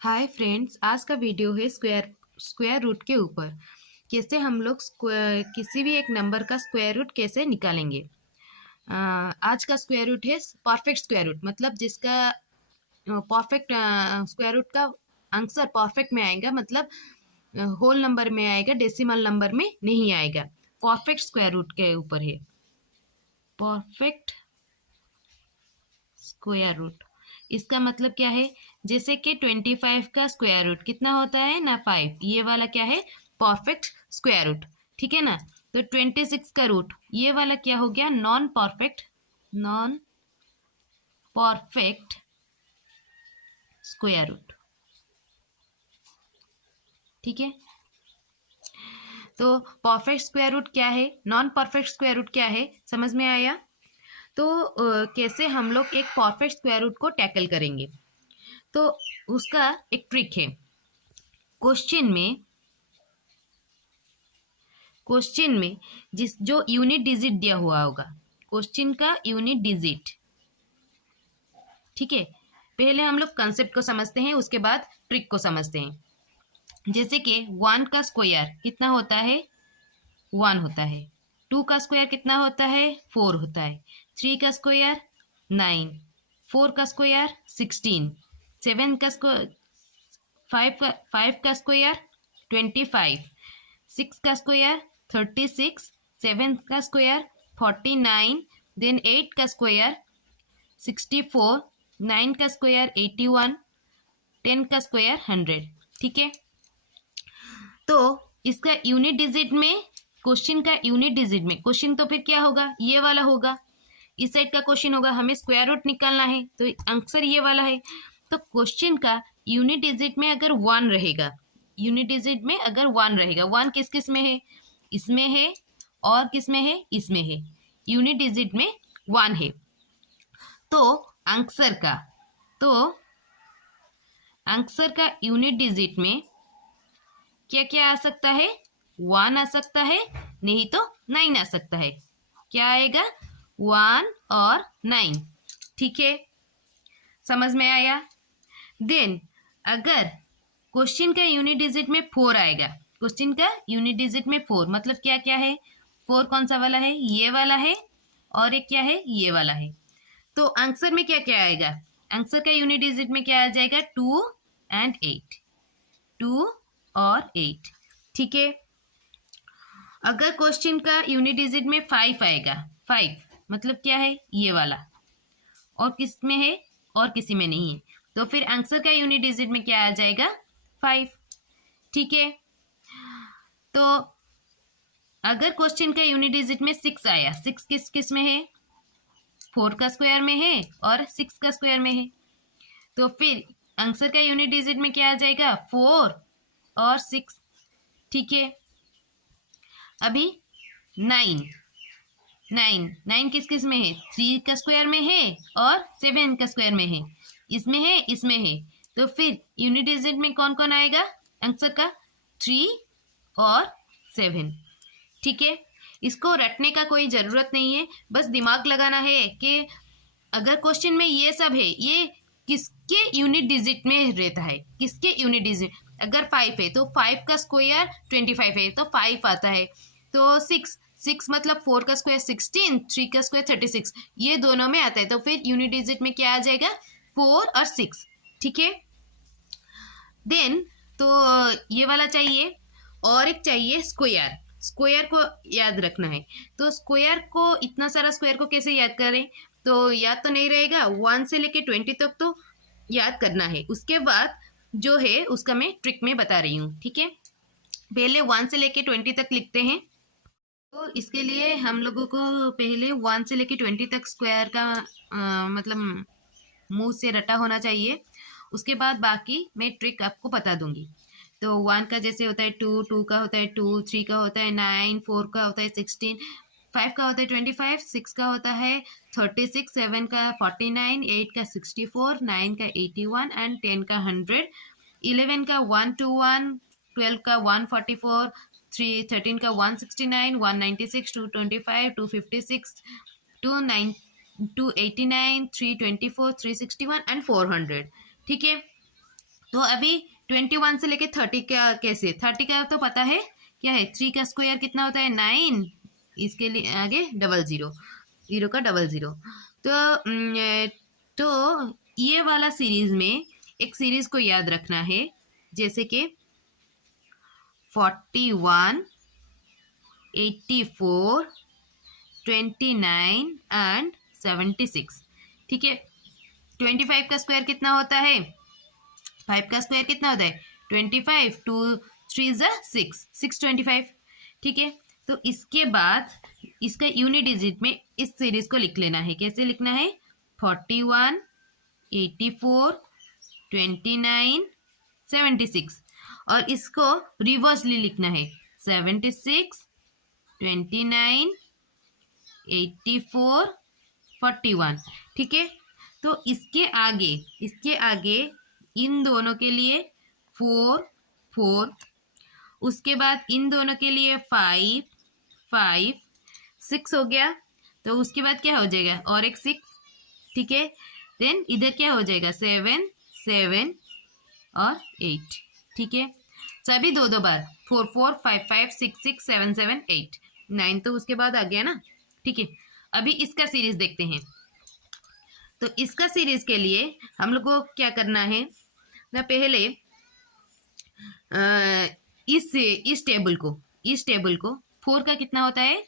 Hi friends, आज का video है स्क्वायर रूट के ऊपर। कैसे हम लोग किसी भी एक नंबर का स्क्वायर रूट कैसे निकालेंगे। आज का स्क्वायर रूट है परफेक्ट स्क्वायर रूट, मतलब जिसका परफेक्ट स्क्वायर रूट का आंसर परफेक्ट में आएगा, मतलब होल नंबर में आएगा, डेसिमल नंबर में नहीं आएगा। परफेक्ट स्क्वायर रूट के ऊपर है परफेक्ट स्क्वायर रूट। इसका मतलब क्या है? जैसे कि 25 का स्क्वायर रूट कितना होता है ना, 5। ये वाला क्या है? Perfect square root. ठीक है ना। तो 26 का रूट, ये वाला क्या हो गया? Non perfect square root. ठीक है। तो परफेक्ट स्क्वायर रूट क्या है, नॉन परफेक्ट स्क्वायर रूट क्या है, समझ में आया? तो कैसे हम लोग एक परफेक्ट स्क्वायर रूट को टैकल करेंगे, तो उसका एक ट्रिक है। क्वेश्चन में क्वेश्चन में जिस जो यूनिट डिजिट दिया हुआ होगा, क्वेश्चन का यूनिट डिजिट। ठीक है। पहले हम लोग कंसेप्ट को समझते हैं, उसके बाद ट्रिक को समझते हैं। जैसे कि 1 का स्क्वायर कितना होता है? 1 होता है। 2 का स्क्वायर कितना होता है? 4 होता है। 3 का स्क्वायर 9। 4 का स्क्वायर 16। 7 का स्क्वायर 5 का स्क्वायर 25। 6 का स्क्वायर 36। 7 का स्क्वायर 49। देन 8 का स्क्वायर 64। 9 का स्क्वायर 81। 10 का स्क्वायर 100। ठीक है। तो इसका यूनिट डिजिट में, क्वेश्चन का यूनिट डिजिट में, क्वेश्चन तो फिर क्या होगा? ये वाला होगा। इस साइड का क्वेश्चन होगा, हमें स्क्वायर रूट निकालना है, तो आंसर ये वाला है। तो क्वेश्चन का यूनिट डिजिट में अगर 1 रहेगा, यूनिट डिजिट में अगर 1 रहेगा, 1 किस किस में है? इसमें है। और किस में है? इसमें है। यूनिट डिजिट में 1 है। तो आंसर का तो आंसर का यूनिट डिजिट में क्या क्या आ सकता है? 1 आ सकता है, नहीं तो 9 आ सकता है। क्या आएगा? 1 और 9। ठीक है, समझ में आया? देन अगर क्वेश्चन का यूनिट डिजिट में 4 आएगा, क्वेश्चन का यूनिट डिजिट में 4 मतलब क्या क्या है? 4 कौन सा वाला है? ये वाला है। और एक क्या है? ये वाला है। तो आंसर में क्या क्या आएगा? आंसर का यूनिट डिजिट में क्या आ जाएगा? 2 एंड 8। 2 और 8। ठीक है। अगर क्वेश्चन का यूनिट डिजिट में 5 आएगा, 5 मतलब क्या है? ये वाला। और किस में है? और किसी में नहीं है। तो फिर आंसर का यूनिट डिजिट में क्या आ जाएगा? 5। ठीक है। तो अगर क्वेश्चन का यूनिट डिजिट में 6 आया, 6 किस किस में है? 4 का स्क्वायर में है और 6 का स्क्वायर में है। तो फिर आंसर का यूनिट डिजिट में क्या आ जाएगा? 4 और 6। ठीक है। अभी 9 9 किस किस में है? 3 का स्क्वायर में है और 7 का स्क्वायर में है। इसमें है, इसमें है। तो फिर यूनिट डिजिट में कौन कौन आएगा आंसर का? 3 और 7। ठीक है। इसको रटने का कोई जरूरत नहीं है, बस दिमाग लगाना है कि अगर क्वेश्चन में ये सब है, ये किसके यूनिट डिजिट में रहता है, किसके यूनिट डिजिट। अगर 5 है तो 5 का स्क्वायर 25 है, तो 5 आता है। तो 6 मतलब 4 का स्क्वायर 16, 3 का स्क्वायर 36, ये दोनों में आता है। तो फिर यूनिट डिजिट में क्या आ जाएगा? 4 और 6। ठीक है। देन तो ये वाला चाहिए, और एक चाहिए स्क्वायर। स्क्वायर को याद रखना है। तो स्क्वायर को, इतना सारा स्क्वायर को कैसे याद करें? तो याद तो नहीं रहेगा, 1 से लेके 20 तक तो याद करना है। उसके बाद जो है उसका मैं ट्रिक में बता रही हूँ। ठीक है। पहले 1 से लेके 20 तक लिखते हैं। तो इसके लिए हम लोगों को पहले 1 से लेके 20 तक स्क्वायर का मतलब मुंह से रटा होना चाहिए। उसके बाद बाकी मैं ट्रिक आपको बता दूंगी। तो 1 का जैसे होता है 2, 2 का होता है 2, 3 का होता है 9, 4 का होता है 16, 5 का होता है 25, 6 का होता है 36, 7 का 49, 8 का 64, 9 का 81 एंड 10 का 100, 11 का 121, 12 का 144, 13 का 169, 196, 225, 256, 29, 289, 324, 361 एंड 400। ठीक है। तो अभी 21 से लेके 30 का कैसे, 30 का तो पता है क्या है, 3 का स्क्वायर कितना होता है 9, इसके लिए आगे डबल जीरो, जीरो का डबल जीरो। तो तो ये वाला सीरीज में एक सीरीज को याद रखना है, जैसे कि 41, 84, 29 एंड 76। ठीक है, 25 का स्क्वायर कितना होता है, 5 का स्क्वायर कितना होता है 25, 2 3 6, 625। ठीक है, तो इसके बाद इसका यूनिट डिजिट में इस सीरीज को लिख लेना है। कैसे लिखना है, 41, 84, 29, 76, और इसको रिवर्सली लिखना है 76, 29, 84, 41। ठीक है, तो इसके आगे इन दोनों के लिए 4 4, उसके बाद इन दोनों के लिए 5 5, 6 हो गया। तो उसके बाद क्या हो जाएगा और एक 6। ठीक है, देन इधर क्या हो जाएगा 7 7 और 8। ठीक है, सभी दो दो बार 4 4 5 5 6 6 7 7 8 9, तो उसके बाद आ गया ना। ठीक है, अभी इसका सीरीज देखते हैं। तो इसका सीरीज के लिए हम लोग को क्या करना है ना, पहले इस टेबल को 4 का कितना होता है,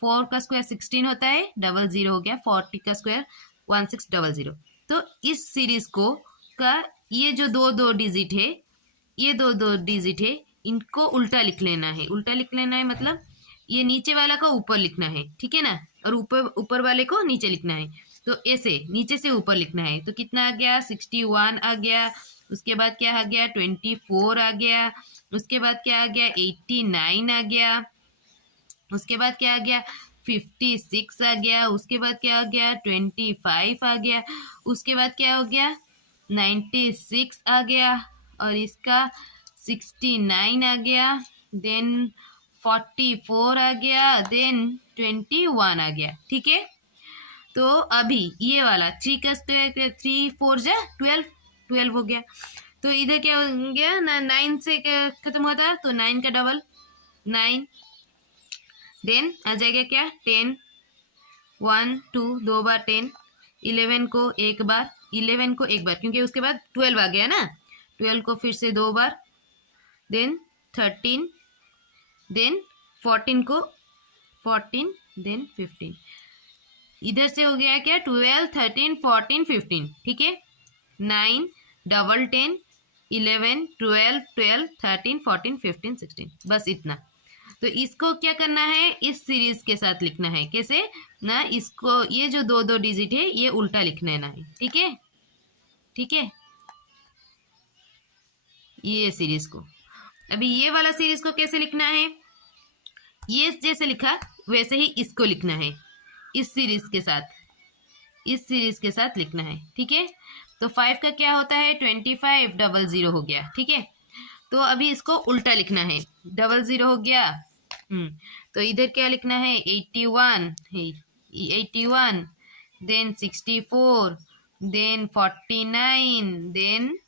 4 का स्क्वायर 16 होता है, डबल जीरो हो गया, 40 का स्क्वायर 1600। तो इस सीरीज को का ये जो दो डिजिट है, ये दो डिजिट है, इनको उल्टा लिख लेना है। उल्टा लिख लेना है मतलब ये नीचे वाला को ऊपर लिखना है, ठीक है ना, और ऊपर वाले को नीचे लिखना है। तो ऐसे नीचे से ऊपर लिखना है। तो कितना आ गया 61 आ गया, उसके बाद क्या आ गया 24 आ गया, उसके बाद क्या आ गया 89 आ गया, उसके बाद क्या आ गया 56 आ गया, उसके बाद क्या आ गया 25 आ गया, उसके बाद क्या हो गया 96 आ गया, और इसका 69 आ गया, देन 44 आ गया, देन 21 आ गया। ठीक है, तो अभी ये वाला 3 का स्क्वायर 3 4 जा 12, 12 हो गया। तो इधर क्या हो गया ना, 9 से खत्म होता है, तो 9 का डबल 9, देन आ जाएगा क्या 10, 1 2 दो बार 10, 11 को एक बार, 11 को एक बार क्योंकि उसके बाद 12 आ गया ना, 12 को फिर से दो बार, देन 13, देन 14 को 14, देन 15। इधर से हो गया क्या 12 13 14 15। ठीक है, 9 डबल 10 11 12 12 13 14 15 16, बस इतना। तो इसको क्या करना है, इस सीरीज के साथ लिखना है। कैसे ना, इसको ये जो दो डिजिट है ये उल्टा लिख लेना है। ठीक है, ठीक है, ये सीरीज को। अभी ये वाला सीरीज को कैसे लिखना है, ये जैसे लिखा वैसे ही इसको लिखना है, इस सीरीज के साथ लिखना है। ठीक है, तो 5 का क्या होता है 25 डबल जीरो हो गया। ठीक है, तो अभी इसको उल्टा लिखना है, डबल जीरो हो गया। तो इधर क्या लिखना है 81, then 64, then 49, then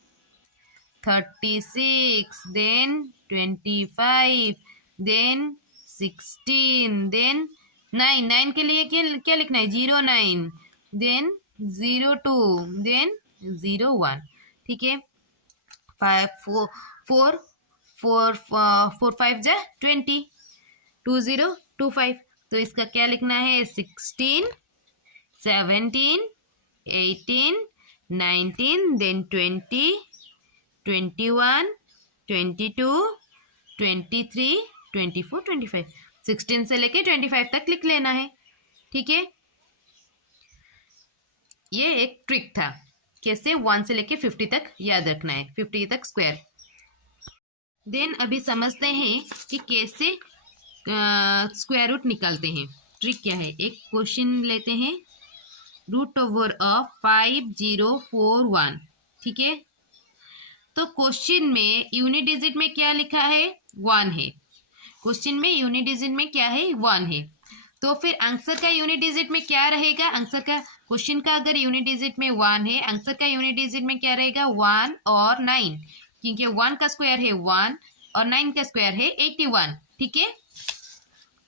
36, then 25, then 16, then 9 के लिए क्या लिखना है 09, देन 02, देन 01। ठीक है, 5 4 4 4 4 5 जा 20, 2025। तो इसका क्या लिखना है 16, 17, 18, 19, देन 20, 21, 22, 23, 24, 25, 16 से लेके 25 तक लिख लेना है। ठीक है, ये एक ट्रिक था, कैसे 1 से लेके 50 तक याद रखना है, 50 तक स्क्वायर। देन अभी समझते हैं कि कैसे स्क्वायर रूट निकालते हैं। ट्रिक क्या है, एक क्वेश्चन लेते हैं, रूट ओवर ऑफ 5041। ठीक है, तो क्वेश्चन में यूनिट डिजिट में क्या लिखा है 1 है, क्वेश्चन में यूनिट डिजिट में क्या है 1 है। तो फिर आंसर का यूनिट डिजिट में क्या रहेगा? आंसर का क्वेश्चन का अगर यूनिट डिजिट में 1 है, आंसर का यूनिट डिजिट में क्या रहेगा? 1 और 9, क्योंकि 1 का स्क्वायर है 1 और 9 का स्क्वायर है 81। ठीक है,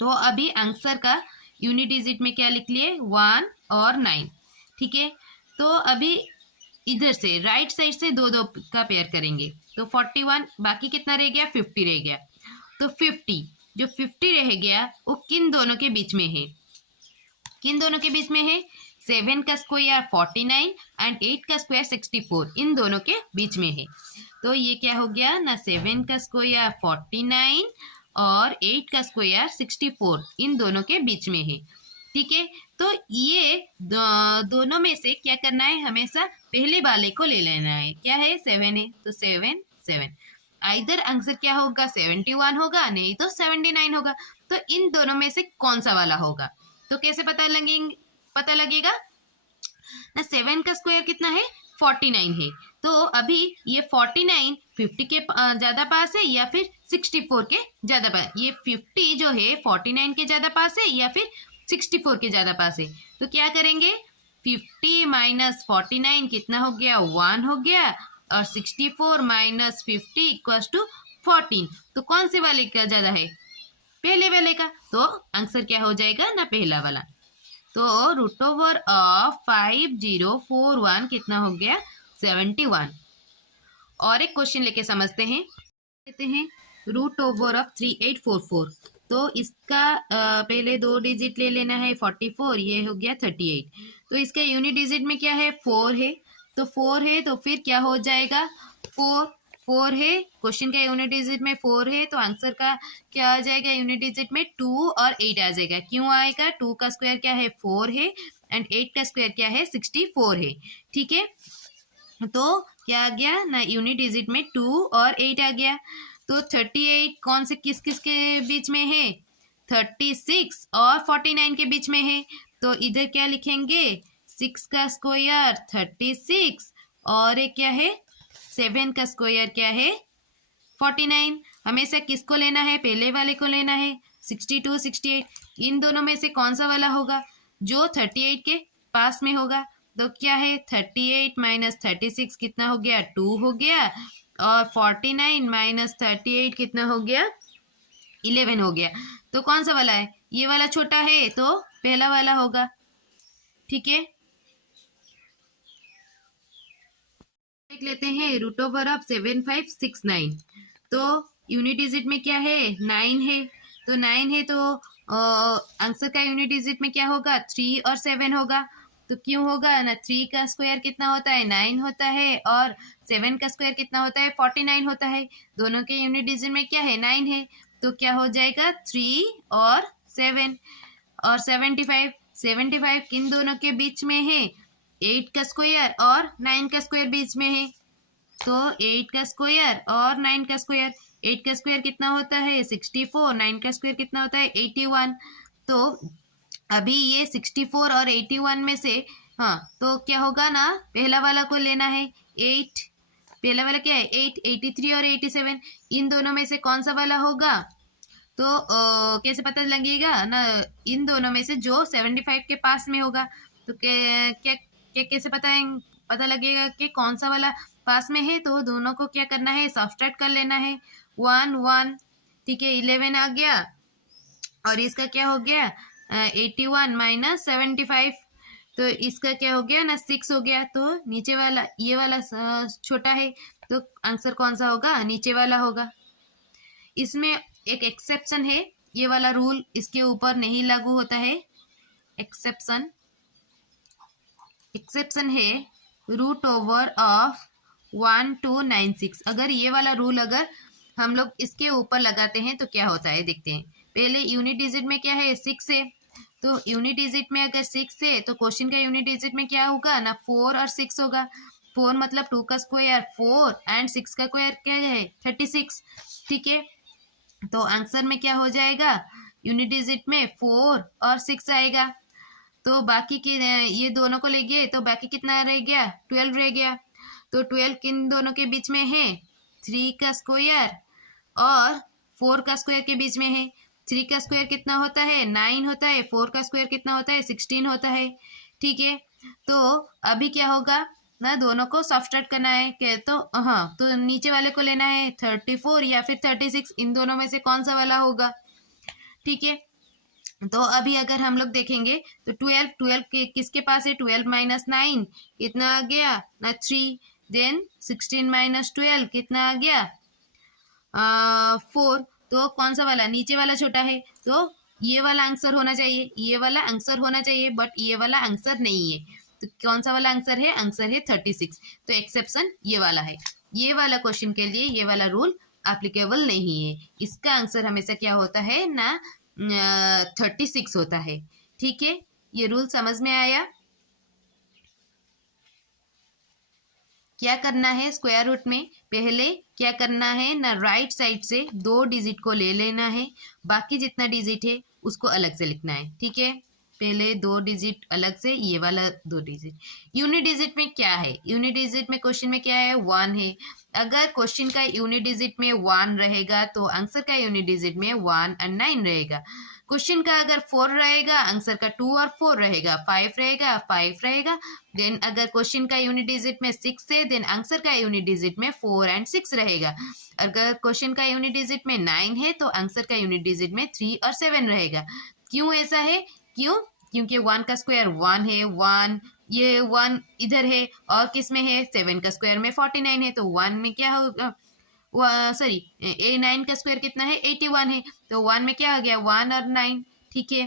तो अभी आंसर का यूनिट डिजिट में क्या लिख लिए? 1 और 9। ठीक है, तो अभी इधर से राइट साइड से दो दो का पेयर करेंगे, तो 41, बाकी कितना रह गया? 50 रह गया। तो 50 जो 50 रह गया वो किन दोनों के बीच में है? किन दोनों के बीच में है? 7 का स्क्वायर 49 एंड 8 का स्क्वायर 64, इन दोनों के बीच में है। तो ये क्या हो गया ना, 7 का स्क्वायर 49 और 8 का स्क्वायर 64, इन दोनों के बीच में है। ठीक है, तो ये दोनों में से क्या करना है? हमेशा पहले वाले को ले लेना है। क्या है? 7 है, तो 7 7। आइदर आंसर क्या होगा? 71 होगा, नहीं तो 79 होगा। तो इन दोनों में से कौन सा वाला होगा? तो कैसे पता लगेगा ना? 7 का स्क्वायर कितना है? 49 है। तो अभी ये 49 50 के ज्यादा पास है या फिर 64 के ज्यादा पास? ये 50 जो है 49 के ज्यादा पास है या फिर 64 के ज्यादा पास है? तो क्या करेंगे? 50 माइनस 49 कितना हो गया? 1 हो गया, और 64 माइनस 50 इक्वल्स टू 14। तो कौन से वाले का ज्यादा है? पहले वाले का। तो आंसर क्या हो जाएगा ना? पहला वाला। तो रूट ओवर ऑफ 5041 कितना हो गया? 71। और एक क्वेश्चन लेके समझते हैं। लेते हैं रूट ओवर ऑफ 3844। तो इसका पहले दो डिजिट ले लेना है, 44, ये हो गया 38। तो इसका यूनिट डिजिट में क्या है? 4 है। तो 4 है, तो फिर क्या हो जाएगा? 4 है, क्वेश्चन का यूनिट डिजिट में 4 है, तो आंसर का क्या आ जाएगा? यूनिट डिजिट में 2 और 8 आ जाएगा। क्यों आएगा? 2 का स्क्वायर क्या है? 4 है, एंड 8 का स्क्वायर क्या है? 64 है। ठीक है, तो क्या आ गया ना? यूनिट डिजिट में 2 और 8 आ गया। तो 38 कौन से किस किस के बीच में है? 36 और 49 के बीच में है। तो इधर क्या लिखेंगे? 6 का स्क्वायर 36, और एक क्या है? 7 का स्क्वायर क्या है? 49। हमेशा किसको लेना है? पहले वाले को लेना है। 62 68, इन दोनों में से कौन सा वाला होगा? जो 38 के पास में होगा। तो क्या है? 38 माइनस 36 कितना हो गया? 2 हो गया, और 49 माइनस 38 कितना हो गया? 11 हो गया। तो कौन सा वाला है? ये वाला छोटा है, तो पहला वाला होगा। ठीक है, देख लेते हैं रूट ओवर ऑफ 7569। तो यूनिट डिजिट में क्या है? 9 है। तो 9 है, तो आंसर का यूनिट डिजिट में क्या होगा? 3 और 7 होगा। तो क्यों होगा ना? 3 का स्क्वायर कितना होता है? 9 होता है, और 7 का स्क्वायर कितना होता है? 49 होता है। दोनों के यूनिट डिजिट में क्या है? 9 है। तो क्या हो जाएगा? 3 और 7, और 75 किन दोनों के बीच में है? 8 का स्क्वायर और 9 का स्क्वायर बीच में है। तो 8 का स्क्वायर और 9 का स्क्वायर, 8 का स्क्वायर कितना होता है? 64, 9 का स्क्वायर कितना होता है? 81। तो अभी ये 64 और 81 में से, हाँ, तो क्या होगा ना? पहला वाला को लेना है 8। पहला वाला क्या है? 8, 83 और 87, इन दोनों में से कौन सा वाला होगा? तो कैसे पता लगेगा ना? इन दोनों में से जो 75 के पास में होगा। तो क्या कैसे पता लगेगा कि कौन सा वाला पास में है? तो दोनों को क्या करना है? सब्ट्रैक्ट कर लेना है। 1 1, ठीक है, 11 आ गया, और इसका क्या हो गया? 81 माइनस 75, तो इसका क्या हो गया ना? 6 हो गया। तो नीचे वाला, ये वाला छोटा है, तो आंसर कौन सा होगा? नीचे वाला होगा। इसमें एक एक्सेप्शन है, ये वाला रूल इसके ऊपर नहीं लागू होता है। एक्सेप्शन है रूट ओवर ऑफ 1296। अगर ये वाला रूल अगर हम लोग इसके ऊपर लगाते हैं तो क्या होता है, देखते हैं। पहले यूनिट डिजिट में क्या है? 6 है। तो यूनिट डिजिट में अगर 6 है, तो क्वेश्चन का यूनिट डिजिट में क्या होगा ना? 4 और 6 होगा। 4 मतलब 2 का स्क्वायर 4, एंड 6 का स्क्वायर क्या है? 36। ठीक है, तो आंसर में क्या हो जाएगा? यूनिट डिजिट में 4 और 6 आएगा। तो बाकी के ये दोनों को ले गए, तो बाकी कितना रह गया? 12 रह गया। तो 12 किन दोनों के बीच में है? 3 का स्क्वायर और 4 का स्क्वायर के बीच में है। 3 का स्क्वायर कितना होता है? 9 होता है। 4 का स्क्वायर कितना होता है? 16 होता है। ठीक है, तो अभी क्या होगा ना, दोनों को सब्ट्रैक्ट करना है क्या? तो हाँ, तो नीचे वाले को लेना है 34 या फिर 36, इन दोनों में से कौन सा वाला होगा? ठीक है, तो अभी अगर हम लोग देखेंगे तो 12 किसके पास है? 12 माइनस 9 कितना आ गया ना? 3। देन 16 माइनस 12 कितना आ गया? 4। तो कौन सा वाला? नीचे वाला छोटा है, तो ये वाला आंसर होना चाहिए, ये वाला आंसर होना चाहिए, बट ये वाला आंसर नहीं है। तो कौन सा वाला आंसर है? आंसर है 36। तो एक्सेप्शन ये वाला है। ये वाला क्वेश्चन के लिए ये वाला रूल एप्लीकेबल नहीं है। इसका आंसर हमेशा क्या होता है ना? 36 होता है। ठीक है, ये रूल समझ में आया? क्या करना है स्क्वायर रूट में? पहले क्या करना है ना, राइट साइड से 2 डिजिट को ले लेना है, बाकी जितना डिजिट है उसको अलग से लिखना है। ठीक है, पहले 2 डिजिट अलग से, ये वाला 2 डिजिट। यूनिट डिजिट में क्या है? यूनिट डिजिट में क्वेश्चन में क्या है? 1 है। अगर क्वेश्चन का यूनिट डिजिट में 1 रहेगा तो आंसर का यूनिट डिजिट में 1 और 9 रहेगा। क्वेश्चन का अगर 4 रहेगा, आंसर का 2 और 4 रहेगा। 5 रहेगा, 5 रहेगा। देन अगर क्वेश्चन का यूनिट डिजिट में 6 है, देन आंसर का यूनिट डिजिट में 4 एंड 6 रहेगा। अगर क्वेश्चन का यूनिट डिजिट में 9 है तो आंसर का यूनिट डिजिट में 3 और 7 रहेगा। क्यों ऐसा है? क्यों? क्योंकि 1 का स्क्वायर 1 है, 1 ये 1 इधर है, और किस में है? 7 का स्क्वायर में 49 है, तो 1 में क्या होगा? सॉरी, 9 का स्क्वायर कितना है? 81 है, तो 1 में क्या हो गया? 1 और 9। ठीक है,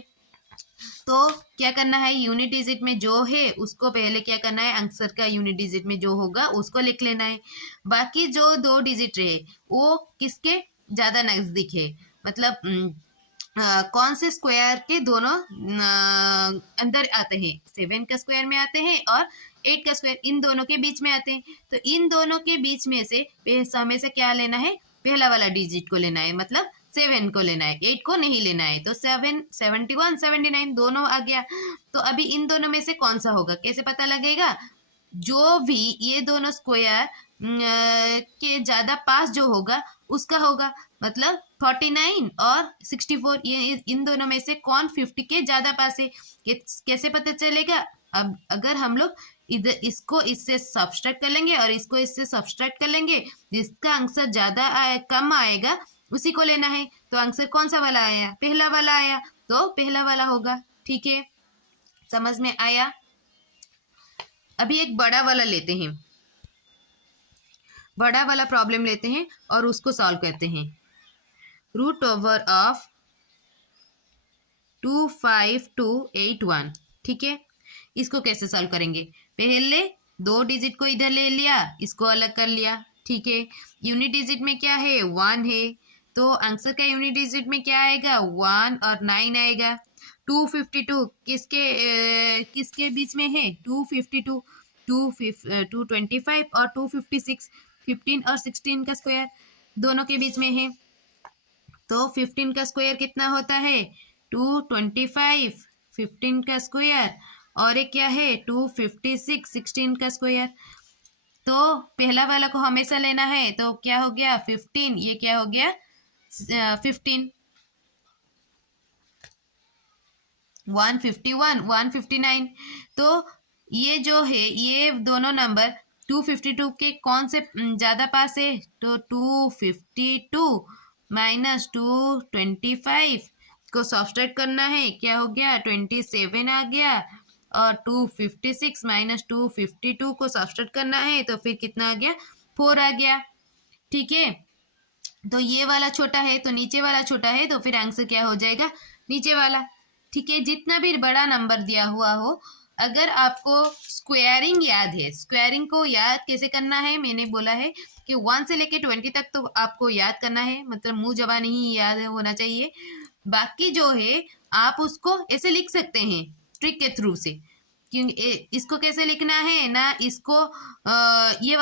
तो क्या करना है? यूनिट डिजिट में जो है उसको पहले क्या करना है? आंसर का यूनिट डिजिट में जो होगा उसको लिख लेना है। बाकी जो 2 डिजिट रहे वो किसके ज़्यादा नज़दीक है? मतलब कौन से स्क्वायर के दोनों अंदर आते हैं? 7 का स्क्वायर में आते हैं और 8 का स्क्वायर, इन दोनों के बीच में आते हैं। तो इन दोनों के बीच में से हमें से क्या लेना है? पहला वाला डिजिट को लेना है, मतलब 7 को लेना है, 8 को नहीं लेना है। तो 7, 71, 79 दोनों आ गया। तो अभी इन दोनों में से कौन सा होगा? कैसे पता लगेगा? जो भी ये दोनों स्क्वायर के ज्यादा पास जो होगा उसका होगा, मतलब 49 और 64, ये इन दोनों में से कौन 50 के ज्यादा पास है? कैसे पता चलेगा? अब अगर हम लोग इधर इसको इससे सब्ट्रैक्ट कर लेंगे और इसको इससे सब्ट्रैक्ट कर लेंगे, जिसका आंसर ज्यादा कम आएगा उसी को लेना है। तो आंसर कौन सा वाला आया? पहला वाला आया, तो पहला वाला होगा। ठीक है, समझ में आया? अभी एक बड़ा वाला लेते हैं, बड़ा वाला प्रॉब्लम लेते हैं और उसको सॉल्व करते हैं। Root over of 25281। ठीक है, इसको कैसे सॉल्व करेंगे? पहले 2 डिजिट को इधर ले लिया, इसको अलग कर लिया। ठीक है, यूनिट डिजिट में क्या है? 1 है, तो आंसर का यूनिट डिजिट में क्या आएगा? 1 और 9 आएगा। 252 किसके बीच में है? 252, 225 और 256, 15 और 16 का स्क्वायर दोनों के बीच में है। तो 15 का स्क्वायर कितना होता है? 225, 15 का स्क्वायर, और एक क्या है? 256, 16 का स्क्वायर। तो पहला वाला को हमेशा लेना है, तो क्या हो गया? 15, ये क्या हो गया? 15, 151, 159। तो ये जो है, ये दोनों नंबर 252 के कौन से ज़्यादा पास है? तो 252 माइनस 225 को सब्ट्रैक्ट करना है, क्या हो गया? 27 आ गया। और 256 माइनस 252 को सब्ट्रैक्ट करना है, तो फिर कितना आ गया? 4 आ गया। ठीक है, तो ये वाला छोटा है तो नीचे वाला छोटा है, तो फिर आंसर क्या हो जाएगा? नीचे वाला। ठीक है, जितना भी बड़ा नंबर दिया हुआ हो, अगर आपको स्क्वायरिंग याद है, स्क्वायरिंग को याद कैसे करना है? मैंने बोला है कि 1 से लेके 20 तक तो आपको याद करना है, मतलब मुंह जबान ही याद होना चाहिए। बाकी जो है आप उसको ऐसे लिख सकते हैं ट्रिक के थ्रू से। क्योंकि इसको कैसे लिखना है ना, इसको ये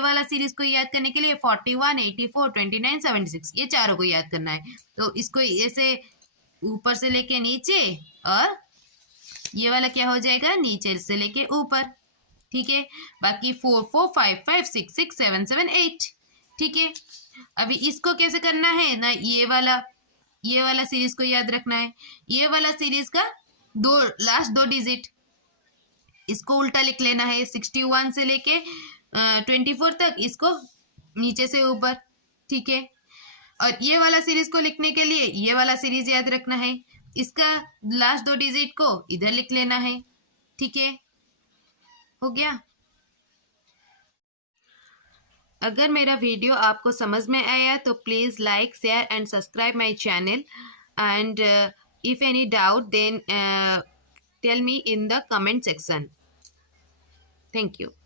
वाला सीरीज को याद करने के लिए 41, 84, 29, 76 ये चारों को याद करना है। तो इसको ऐसे ऊपर से लेके नीचे, और ये वाला क्या हो जाएगा? नीचे से लेके ऊपर। ठीक है, बाकी 4, 4, 5, 5, 6, 6, 7, 7, 8। ठीक है, अभी इसको कैसे करना है ना, ये वाला ये वाला सीरीज को याद रखना है। ये वाला सीरीज का लास्ट दो डिजिट इसको उल्टा लिख लेना है, 61 से लेके 24 तक, इसको नीचे से ऊपर, ठीक है। और ये वाला सीरीज को लिखने के लिए ये वाला सीरीज याद रखना है, इसका लास्ट दो डिजिट को इधर लिख लेना है, ठीक है, हो गया। अगर मेरा वीडियो आपको समझ में आया तो please like, share and subscribe my channel, and if any doubt then tell me in the comment section. Thank you.